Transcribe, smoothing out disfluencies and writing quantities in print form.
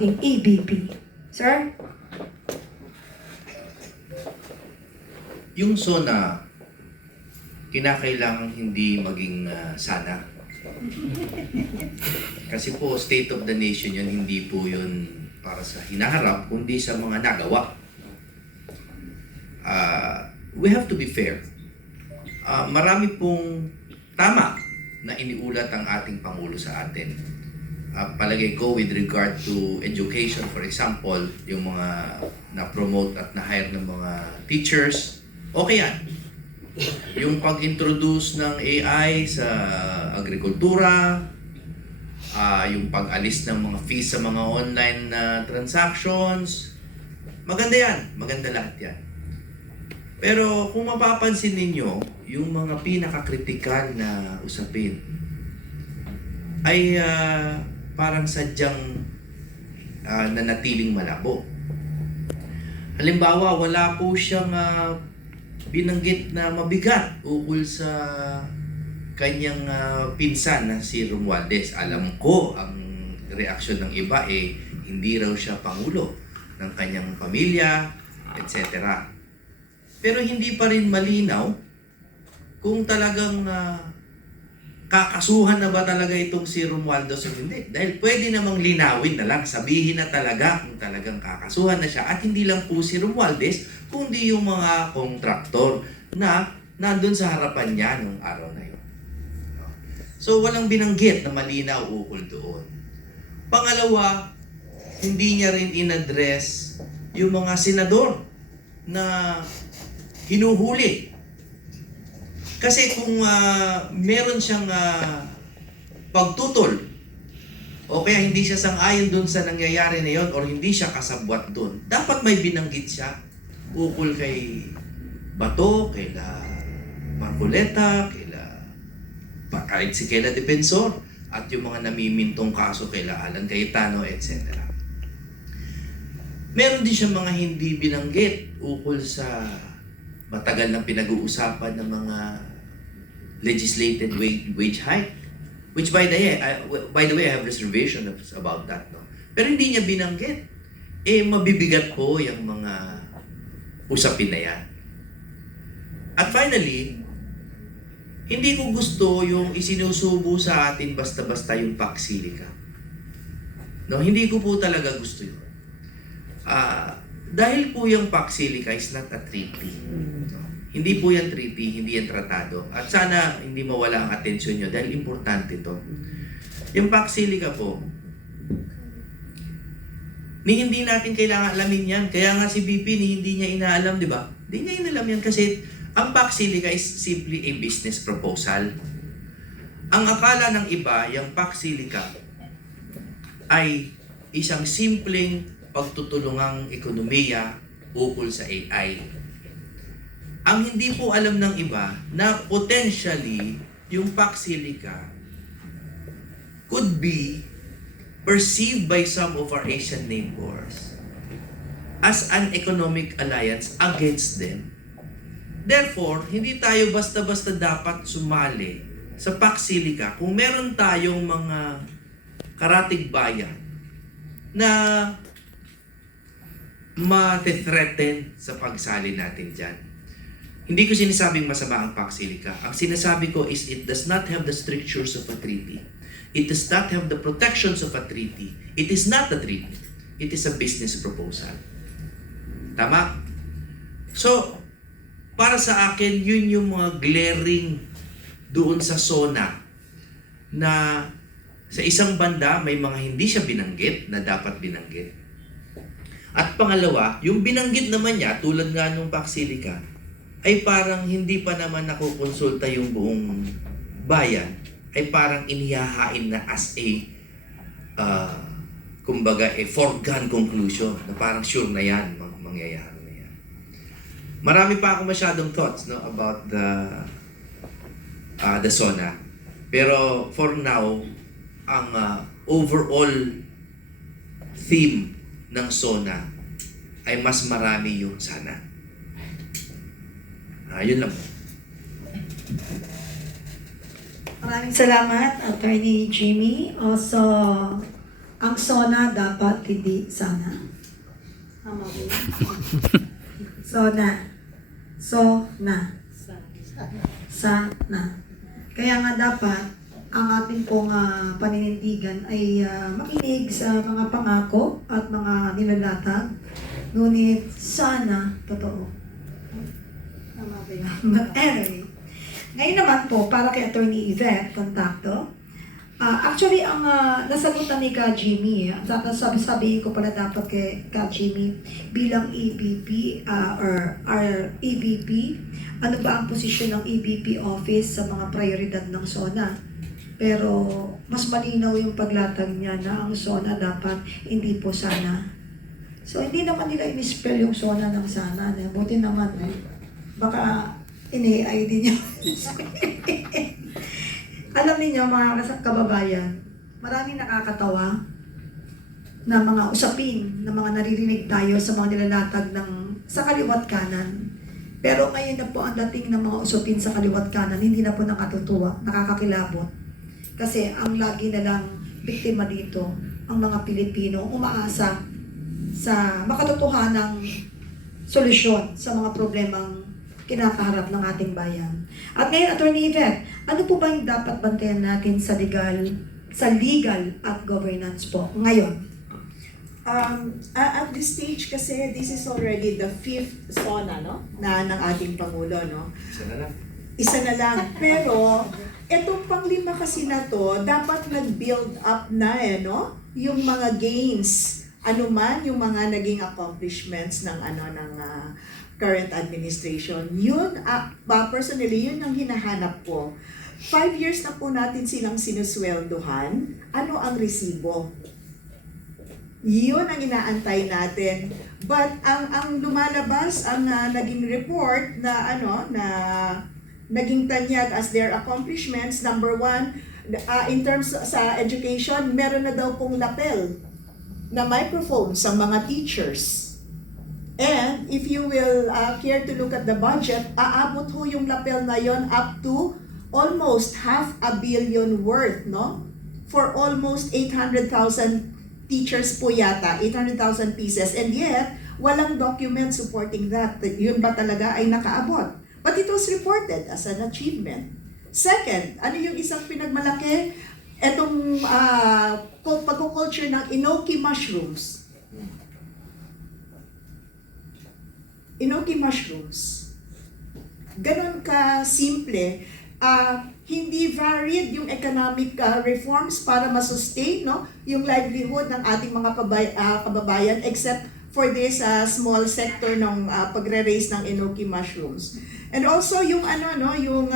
ating ABP. Sir? Yung SONA, kinakailangan hindi maging sana. Kasi po, state of the nation yun, hindi po yun para sa hinaharap, kundi sa mga nagawa. We have to be fair. Marami pong tama na iniulat ang ating Pangulo sa atin. Palagay ko with regard to education, for example, yung mga na-promote at na-hire ng mga teachers, okay yan. Yung pag-introduce ng AI sa agrikultura, yung pag-alis ng mga fees sa mga online transactions, maganda yan. Maganda lahat yan. Pero kung mapapansin ninyo, yung mga pinaka-kritikal na usapin ay parang sadyang nanatiling malabo. Halimbawa, wala po siyang binanggit na mabigat ukol sa kanyang pinsan na si Romualdez. Alam ko ang reaksyon ng iba hindi raw siya pangulo ng kanyang pamilya, etc. Pero hindi pa rin malinaw kung talagang kakasuhan na ba talaga itong si Romualdez o hindi. Dahil pwede namang linawin na lang, sabihin na talaga kung talagang kakasuhan na siya. At hindi lang po si Romualdez, kundi yung mga kontraktor na nandun sa harapan niya nung araw na yun. So walang binanggit na malinaw ukol doon. Pangalawa, hindi niya rin in-address yung mga senador na hinuhuli. Kasi kung meron siyang pagtutol o kaya hindi siya sang-ayon doon sa nangyayari na yon or hindi siya kasabwat doon, dapat may binanggit siya ukol kay Bato, kay Marcoleta, kahit si Kela Defensor at yung mga namimintong kaso kay Alan Cayetano, etc. Meron din siya mga hindi binanggit ukol sa matagal na pinag-uusapan ng mga legislated wage hike, which by the way I have reservation about that, no. Pero hindi niya binanggit. Mabibigat po yung mga usapin na yan. At finally, hindi ko gusto yung isinusubo sa atin basta-basta yung Paxilica. No, hindi ko po talaga gusto yun. Dahil po yung Paxilica is not a treaty. No? Hindi po yan treaty, hindi yan tratado. At sana hindi mawala ang atensyon nyo dahil importante to. Yung Paxilica po, hindi natin kailangan alamin yan. Kaya nga si BP hindi niya inaalam, di ba? Hindi niya inalam yan kasi ang Paxilica is simply a business proposal. Ang akala ng iba, yung Paxilica ay isang simpleng pagtutulungang ekonomiya ukol sa AI. Ang hindi po alam ng iba na potentially yung Paxilica could be perceived by some of our Asian neighbors as an economic alliance against them. Therefore, hindi tayo basta-basta dapat sumali sa Paxilica kung meron tayong mga karatig bayan na ma-threaten sa pagsali natin dyan. Hindi ko sinasabing masama ang Paxilica. Ang sinasabi ko is it does not have the strictures of a treaty. It does not have the protections of a treaty. It is not a treaty. It is a business proposal. Tama? So, para sa akin, yun yung mga glaring doon sa SONA na sa isang banda may mga hindi siya binanggit na dapat binanggit. At pangalawa, yung binanggit naman niya, tulad nga nung Paxilica, ay parang hindi pa naman nakukonsulta yung buong bayan, ay parang inihahain na as a, kumbaga, a foregone conclusion, na parang sure na yan, mangyayari na yan. Marami pa ako masyadong thoughts about the SONA. Pero for now, ang overall theme ng SONA ay mas marami yung sana. Yun lang. Maraming salamat, Attorney Jimmy. Also, ang SONA dapat hindi sana. Tama ba yun? Sana. Kaya nga dapat, ang ating pong paninindigan ay makinig sa mga pangako at mga nilalatag. Ngunit sana, totoo. Tama ba yun? But anyway, ngayon naman po, para kay Attorney Yvette Contacto, actually, ang nasagutan ni Ka Jimmy, sabihin ko pala dapat kay Ka Jimmy, bilang EBP or our EBP, ano ba ang posisyon ng EBP office sa mga prioridad ng SONA? Pero mas malinaw yung paglatag niya na ang SONA dapat hindi po sana. So hindi naman nila in-spell yung SONA ng sana. Buti naman baka ini-AI din niya. Alam niyo mga kababayan, maraming nakakatawa na mga usapin, na mga naririnig tayo sa mga nilalatag sa kaliwat kanan. Pero ngayon na po ang dating ng mga usapin sa kaliwat kanan, hindi na po nakatutuwa, nakakakilabot. Kasi ang lagi na lang biktima dito, ang mga Pilipino, umaasa sa makatotohanang solusyon sa mga problemang kinakaharap ng ating bayan. At ngayon, Attorney Yvette, ano po ba yung dapat bantayan natin sa legal at governance po ngayon? At this stage kasi, this is already the 5th SONA, no? ng ating Pangulo, no? Isa na lang. Pero, etong pang-5 kasi na to, dapat nag-build up na no? Yung mga gains, anuman yung mga naging accomplishments ng current administration. Yun, personally, yun ang hinahanap ko. 5 years na po natin silang sinusweldohan. Ano ang resibo? Yun ang inaantay natin. But ang lumalabas, ang naging report na na naging tanyag as their accomplishments, number 1, in terms sa education, meron na daw pong lapel na microphone sa mga teachers. And if you will care to look at the budget, aabot ho yung lapel na yon up to almost 500 million worth, no? For almost 800,000 teachers po yata, 800,000 pieces. And yet, walang document supporting that. Yun ba talaga ay nakaabot? But it was reported as an achievement. Second, ano yung isang pinagmalaki? Etong pagkukulture ng enoki mushrooms. Enoki mushrooms. Ganon ka simple. Hindi varied yung economic reforms para masustain yung livelihood ng ating mga kababayan except for this small sector ng pagre-raise ng enoki mushrooms. And also yung yung